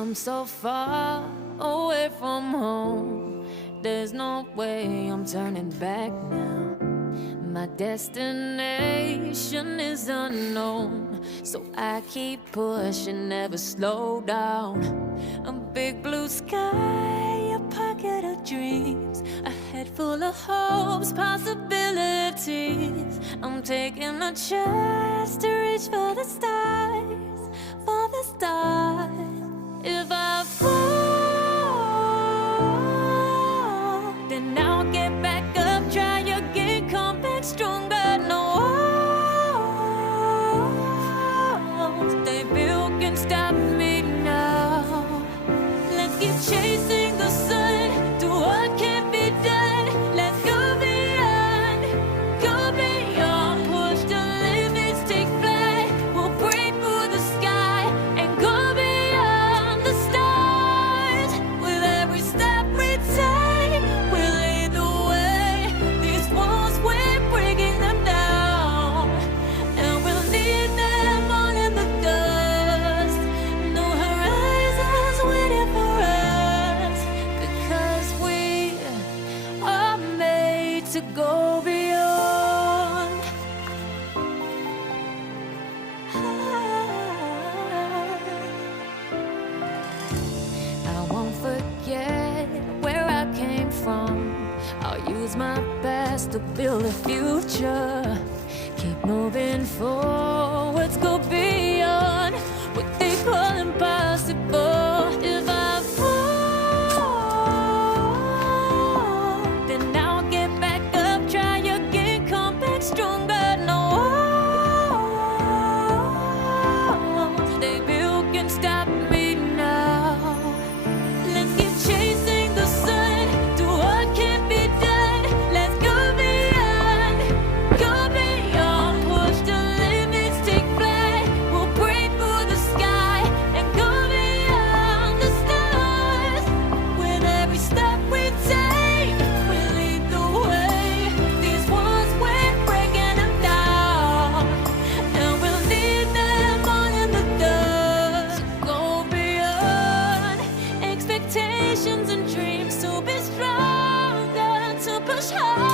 come so far away from home. There's no way I'm turning back now. My destination is unknown, so I keep pushing, never slow down. A big blue sky, a pocket of dreams, a head full of hopes, possibilities. I'm taking a chance to reach for the stars, for the stars. If I fall, then I'll get back up, try again, come back stronger. No walls they built can stop me now. Let's keep chasing the sun, do what can't be done. Let's go beyond, push the limits, take flight. We'll break through the sky and go beyond the stars. With every step we take, we'll lead the way. These walls, we're breaking them down, and we'll leave them all in the dust. No horizons waiting for us, because we are made to go beyond. I won't forget where I came from. I'll use my best to build a future. Keep moving forwards, go beyond what they call impossible. If I fall, then I'll get back up, try again, come back stronger. No walls they built can stop me now. Let's keep chasing the sun, do what can't be done. Let's go beyond, push the limits, take flight. We'll break through the sky and go beyond the stars. With every step we take, we lead the way. These walls, we're breaking them down, and we'll leave them all in the dust. Go beyond expectations and dreams, to be stronger, to push hard.